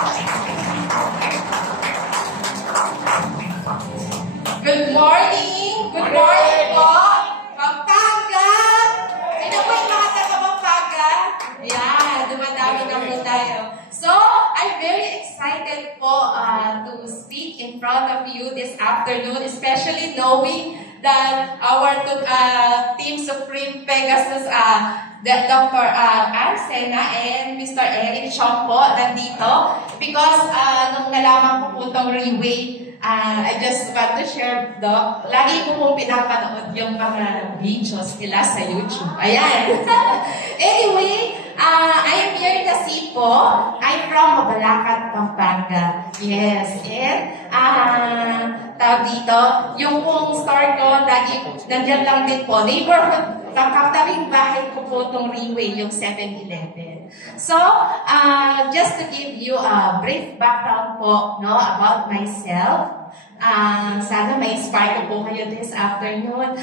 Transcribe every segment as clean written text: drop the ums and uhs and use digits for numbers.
Good morning! Good morning po! Pampanga! Sino po yung mga taga-Pampanga? Ayan, dumadami na po tayo. So, I'm very excited po to speak in front of you this afternoon, especially knowing that our Team Supreme Pegasus, Dr. Arsena and Mr. Eric Chong po nandito because nung nalaman ko po itong Reway, I just want to share, Doc. Lagi ko pong pinapanood yung mga videos nila sa YouTube. Ayan. Anyway, I am here in the sea po. I'm from Mabalacat, Pampanga. Yes. And, tawag dito, yung pong store ko, lagi, nandiyan lang din po. Neighborhood, kakatawing bahay ko po itong Reway, yung 7-Eleven. So, just to give you a brief background po, no, about myself. Sana may inspire ko po kayo this afternoon.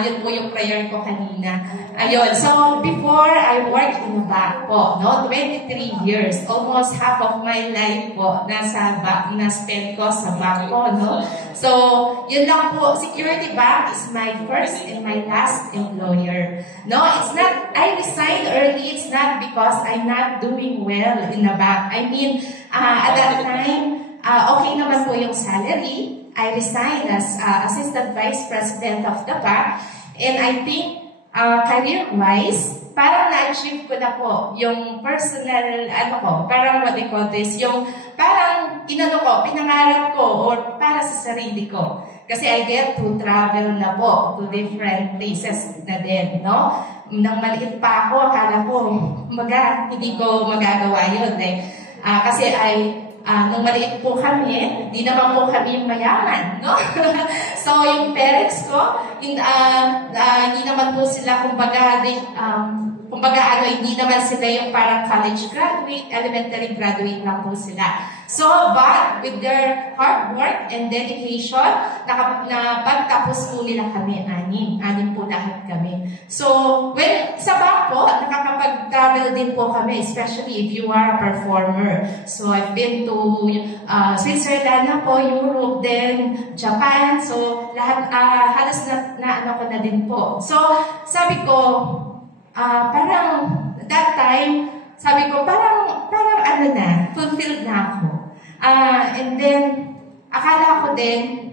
Yun po yung prayer ko kanina. Ayun. So, before I worked in a bank po, no, 23 years, almost half of my life po, na-spend ko sa bank po, no. So, yun lang po. Security Bank is my first and my last employer. No, it's not, I resigned early. It's not because I'm not doing well in the bank. I mean, at that time, okay naman po yung salary. I resigned as Assistant Vice President of the bank. And I think, career-wise, parang na-achieve ko na po yung personal, parang what they call this, yung parang pinangarap ko or para sa sarili ko. Kasi I get to travel na po to different places na din, no? Nang maliit pa ako, akala ko, hindi ko magagawa yun. Kasi nung maliit po kami, hindi naman po kami yung mayaman, no? So, yung parents ko, hindi naman po sila, hindi naman sila yung parang college graduate, elementary graduate lang po sila. So, but with their hard work and dedication, napagtapos po nila kami, anim po lahat kami. So, when sa bank po, nakakapag-travel din po kami, especially if you are a performer. So, I've been to Switzerland na po, Europe, then Japan. So, lahat, halos na ko na din po. So, sabi ko, parang that time, sabi ko, parang fulfilled na ako. And then, akala ko din,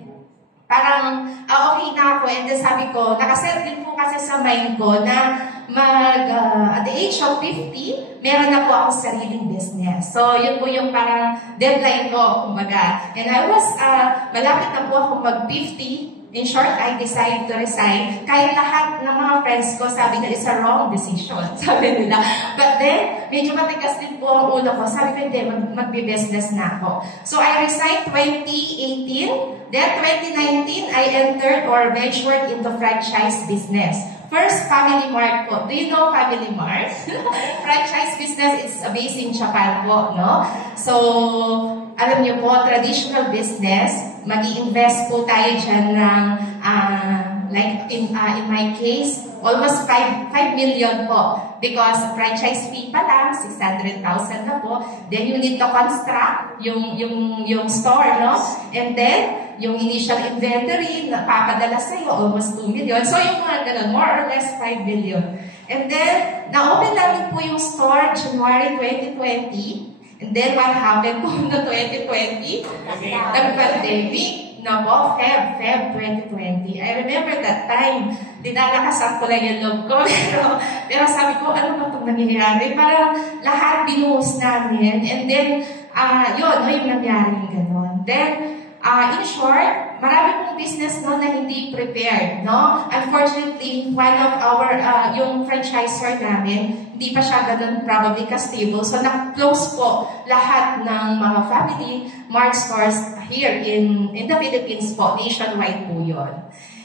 parang okay na ako. And then sabi ko, nakaset din po kasi sa mind ko na at the age of 50, meron na po ako sariling business. So, yun po yung parang deadline ko, kumbaga. And I was, malapit na po ako mag-50. In short, I decided to resign. Kahit lahat ng mga friends ko, sabi na, it's a wrong decision. Sabi nila. But then, medyo matigas din po ang ulo ko. Sabi ko, hindi, magbi-business na ako. So, I resigned 2018. Then, 2019, I entered or ventured into franchise business. First, Family Mart po. Do you know Family Mart? Franchise business is based in Japan po, no? So, alam niyo po, traditional business, mag-i-invest po tayo dyan ng, like in my case, almost 5 million po. Because franchise fee pa lang, 600,000 na po. Then you need to construct yung store, no? And then, yung initial inventory na papadala sa iyo, almost 2 million. So, yung mga ganun, more or less 5 million. And then, na-open namin po yung store January 2020. And then, what happened po no 2020? Nag-pandemic na po, Feb 2020. I remember that time, dinalakasan ko lang yung loob ko. pero sabi ko, ano ba itong nangyayari? Parang lahat binuhos namin. And then, yun, yung nangyaring gano'n. Then, in short, marami pong business no na hindi prepared, no? Unfortunately, one of our, yung franchisor namin, hindi pa siya ganun probably ka-stable. So, na-close po lahat ng mga family mart stores here in the Philippines po. Nationwide po yun.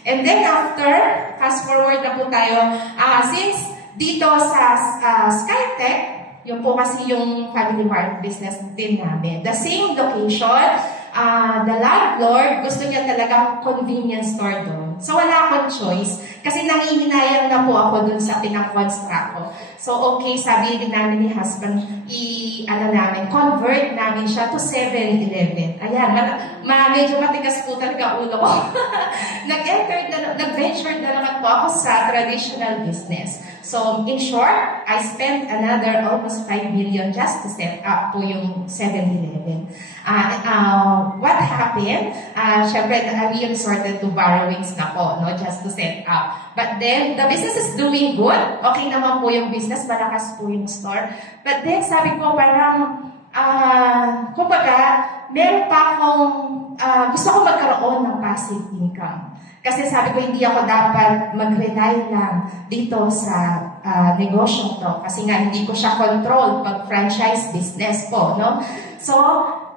And then after, fast forward na po tayo, since dito sa Skytech, Yun po kasi yung Family Mart business din namin. The same location, the landlord, gusto niya talagang convenience store doon. So wala akong choice. Kasi nangihinayang na po ako doon sa pinang-construct ko. So okay, sabi din namin ni husband, convert namin siya to 7-Eleven. Ayan, medyo matigas po talaga ulo ko. Nag-venture na naman po ako sa traditional business. So, in short, I spent another almost 5 million just to set up po yung 7-Eleven. What happened? Syempre, we resorted to borrowings na po, no, just to set up. But then, the business is doing good. Okay naman po yung business, malakas po yung store. But then, sabi ko parang, kumbaga, meron pa akong, gusto ko magkaroon ng passive income. Kasi sabi ko, hindi ako dapat mag-rely lang dito sa negosyo to. Kasi nga, hindi ko siya control pag franchise business po, no? So,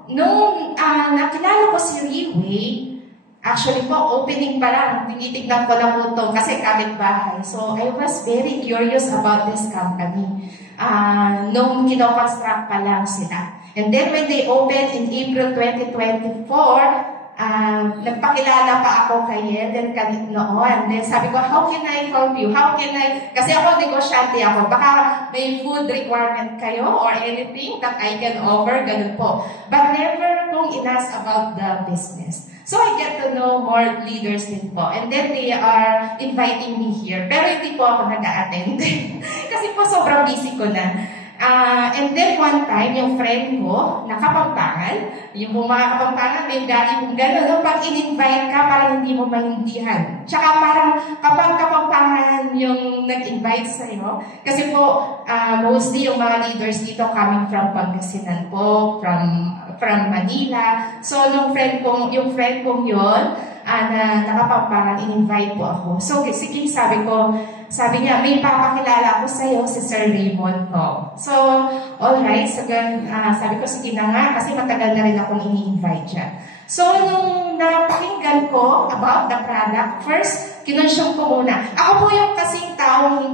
nung nakilala ko si Riway, actually po, opening pa lang, tinitignan ko na po ito kasi kapitbahay. So, I was very curious about this company. Nung kino-construct pa lang sila. And then, when they opened in April 2024, nagpakilala pa ako kay Eden noon. Then sabi ko, how can I help you? Kasi ako, negosyante ako. Baka may food requirement kayo or anything that I can offer, ganun po. But never kong inas about the business. So I get to know more leaders din po. And then they are inviting me here. Pero hindi po ako nag-a-attend. Kasi po sobrang busy ko na. And then one time, yung friend ko, na Kapampangan, yung mga Kapampangan, may dati kong gano'n, no? Pag in-invite ka, parang hindi mo maintindihan. Tsaka parang kapag Kapampangan yung nag-invite sa'yo, kasi po, mostly yung mga leaders dito coming from Pangasinan po, from Manila. So, yung friend kong yun, na Kapampangan, in-invite po ako. So, sige, sabi niya, may papakilala ako sa'yo, si Sir Raymond ko. So, alright, sabi ko, sige na nga, kasi matagal na rin akong ini-invite siya. So, nung napakinggan ko about the product, first, kinonsyong ko muna. Ako po yung kasing taong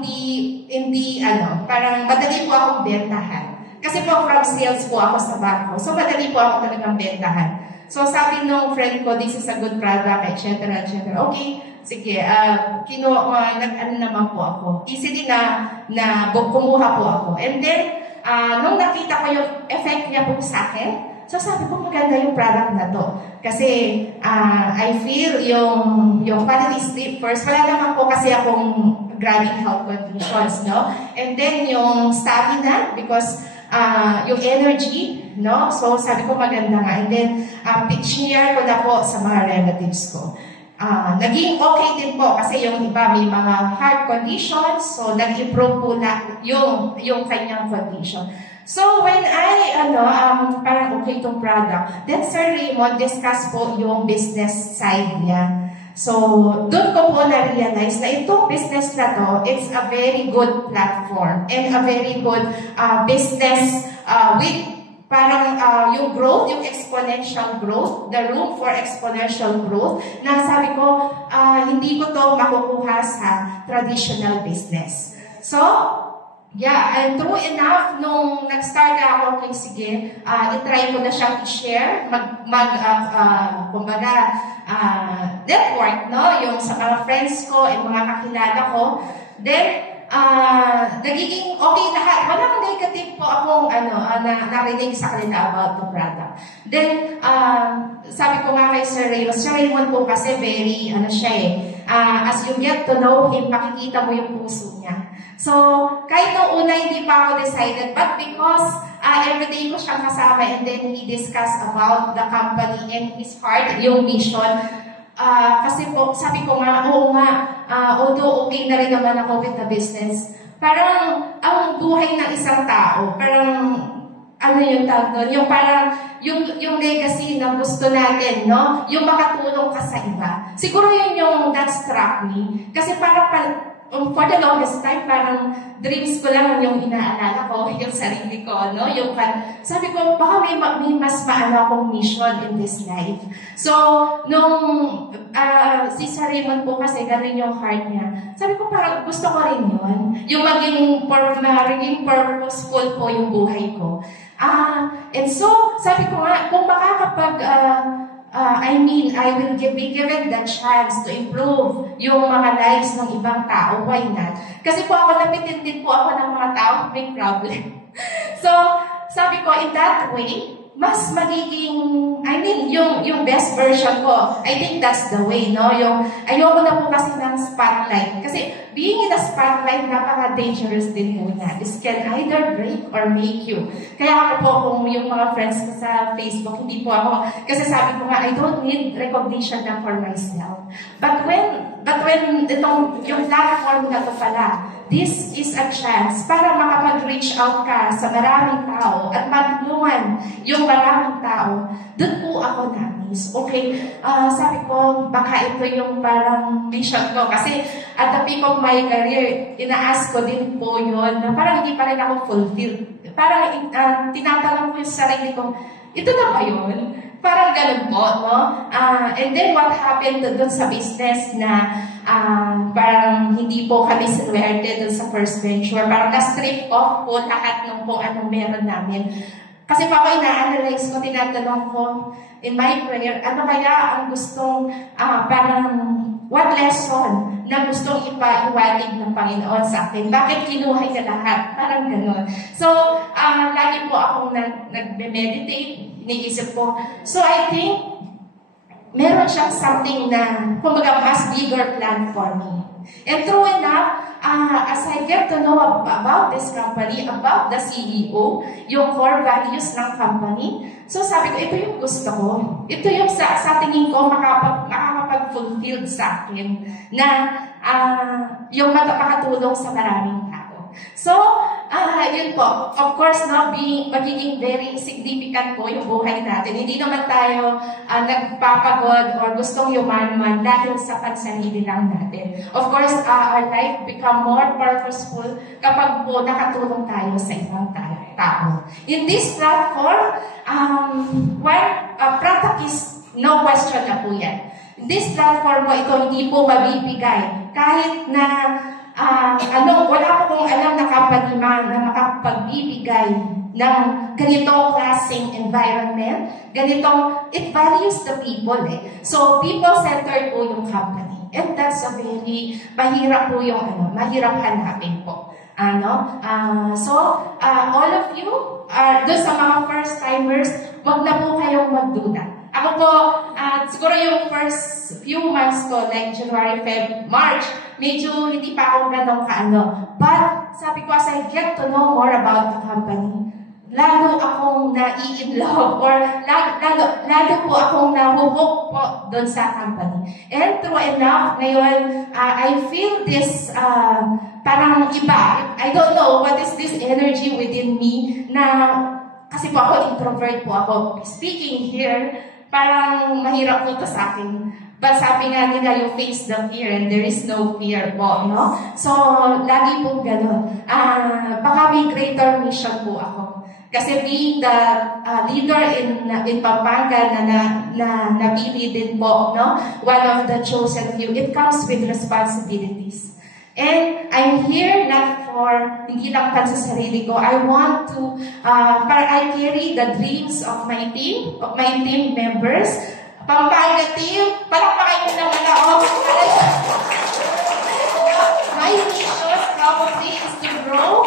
parang madali po akong bentahan. Kasi po, from sales po ako sa bangko. So, madali po ako talagang bentahan. So, sabi nung friend ko, this is a good product, etc., etc. Okay, sige, nag-ano naman po ako. Easily na kumuha po ako. And then, nung nakita ko yung effect niya po sa akin, so sabi ko, maganda yung product na to. Kasi, I feel yung quality sleep first. Wala naman po kasi akong grabbing health conditions, no? And then, yung stamina, because yung energy, no? So, sabi ko maganda nga. And then, share ko na po sa mga relatives ko. Naging okay din po kasi yung iba may mga heart conditions, so nag-improve po na yung kanyang condition. So, when parang okay itong product, then Sir Raymond discuss po yung business side niya. So, doon ko po na-realize na itong business na to, it's a very good platform and a very good business with parang yung growth, yung exponential growth, the room for exponential growth, na sabi ko, hindi ko to makukuha sa traditional business. So, yeah, and true enough, nung nag-start ako, okay, sige, itry ko na siyang i-share, network, no? Yung sa mga friends ko and mga kakilala ko. Then, nagiging okay lahat. Walang negative po akong narinig sa kanila about the product. Then, sabi ko nga kay Sir Raymond po kasi very, as you get to know him, makikita mo yung puso niya. So, kahit noong una hindi pa ako decided, but because everyday ko siyang kasama and then he discussed about the company and his heart, yung mission. Kasi po, sabi ko nga, oo nga, although okay na rin naman ako with the business, parang ang buhay ng isang tao, parang, yung tawag doon, yung parang, yung legacy na gusto natin, no? Yung makatulong ka sa iba. Siguro yun yung that struck me. Kasi parang for the longest time, parang dreams ko lang yung inaalala ko, yung sarili ko, no? Sabi ko, baka may mas maano akong mission in this life. So, nung si Sir Raymond po kasi, ganun yung heart niya. Sabi ko, parang gusto ko rin yun. Yung maging purposeful po yung buhay ko. And so, sabi ko nga, kung makakapag, I will be given the chance to improve yung mga lives ng ibang tao. Why not? Kasi po ako, napitin din po ako ng mga tao may problem. So, sabi ko, in that way, mas magiging, yung best version ko. I think that's the way, no? Ayoko na po kasi ng spotlight. Kasi being in the spotlight, napaka-dangerous din po na. This can either break or make you. Kaya ako po, kung yung mga friends ko sa Facebook, hindi po ako, kasi sabi ko nga, I don't need recognition na for myself. But when yung platform na to pala, this is a chance para makapag-reach out ka sa maraming tao at matulungan yung maraming tao. Doon po ako na-miss. Okay, sabi ko, baka ito yung parang mission ko. Kasi at the peak of my career, inaas ko din po yun na parang hindi pa rin ako fulfilled. Parang tinatanong ko yung sarili ko, ito na ba yun? Parang ganun po, no? And then what happened doon sa business na parang hindi po kami swerte doon sa first venture. Parang na-strip off po lahat ng kung anong meron namin. Kasi pa ako ina-analyze ko, tinatanong ko in my prayer, ano kaya ang gustong parang what lesson na gustong ipaiwatig ng Panginoon sa akin? Bakit kinuha niya lahat? Parang gano'n. So, lagi po akong nagme-meditate, iniisip ko. So, I think, meron siyang something na, kumbaga, mas bigger plan for me. And true enough, as I get to know about this company, about the CEO, yung core values ng company, so sabi ko, ito yung gusto ko. Ito yung sa tingin ko makakapag-fulfilled sa akin na yung makatulong sa maraming tao. So, yun po. Of course, no, magiging very significant po yung buhay natin. Hindi naman tayo nagpapagod or gustong yumaman dahil sa pansarili lang natin. Of course, our life become more purposeful kapag po nakatulong tayo sa ibang tao. In this platform, practice, no question na po yan. In this platform po, ito hindi po mabibigay. Kahit na wala po kong alam na company na makapagbibigay ng ganitong klaseng environment, it values the people So, people-centered po yung company. And that's a very, mahirap po yung mahirap hanapin po. So, all of you, doon sa mga first-timers, wag na po kayong magduda. Ako po, siguro yung first few months ko, like January, Feb, March, medyo hindi pa ako ganong But, sabi ko, as I get to know more about the company, lalo akong na-i-in-love or lalo po akong nahuhook po doon sa company. And true enough, ngayon, I feel this parang iba. I don't know what is this energy within me na kasi po ako, introvert po ako. Speaking here, parang mahirap po ito sa akin. But sabi nga nila, you face the fear and there is no fear po, no? So, lagi po gano'n. Baka may greater mission po ako. Kasi being the leader in Pampanga na napili din po, no? One of the chosen few, it comes with responsibilities. And I'm here not for, hindi lang para sa sarili ko. I want to, I carry the dreams of my team members. Pampanga team, palakpakan nyo naman ako. My mission probably is to grow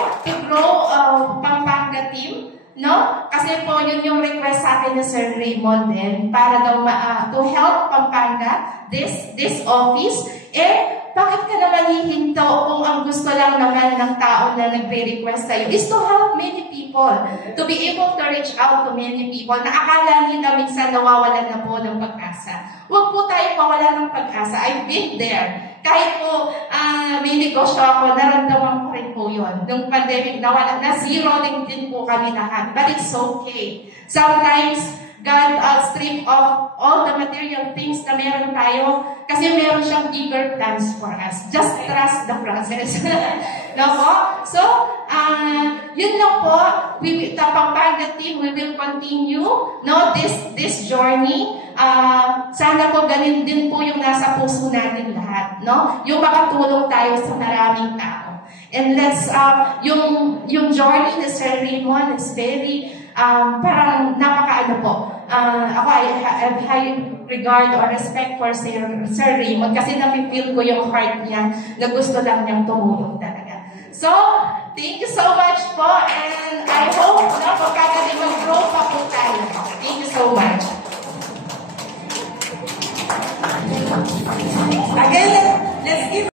Pampanga team. No? Kasi po yun yung request sa akin ni Sir Raymond din para daw to help Pampanga, this office. Bakit ka naman hihinto kung ang gusto lang naman ng tao na nagre-request sa'yo is to help many people, to be able to reach out to many people na akala nila minsan nawawalan na po ng pag-asa. Huwag po tayo mawala ng pag-asa. I've been there. Kahit po may negosyo ako, naramdaman ko rin po yun. Nung pandemic, na zero din po kami lahat. But it's okay. Sometimes, God strip off all the material things na meron tayo kasi meron siyang bigger plans for us. Just trust the process. No po? So, yun lang po. Pampanga team, we will continue this journey. Sana po ganin din po yung nasa puso natin lahat. No? Yung makatulong tayo sa maraming tao. And let's, yung journey ni Sir Raymond is very, parang napakaano po. Ako, I have high regard or respect for Sir Raymond kasi napipil ko yung heart niya na gusto lang niyang tumulong talaga. So, thank you so much po and I hope na pagkagaling mag-grow pa po tayo. Thank you so much.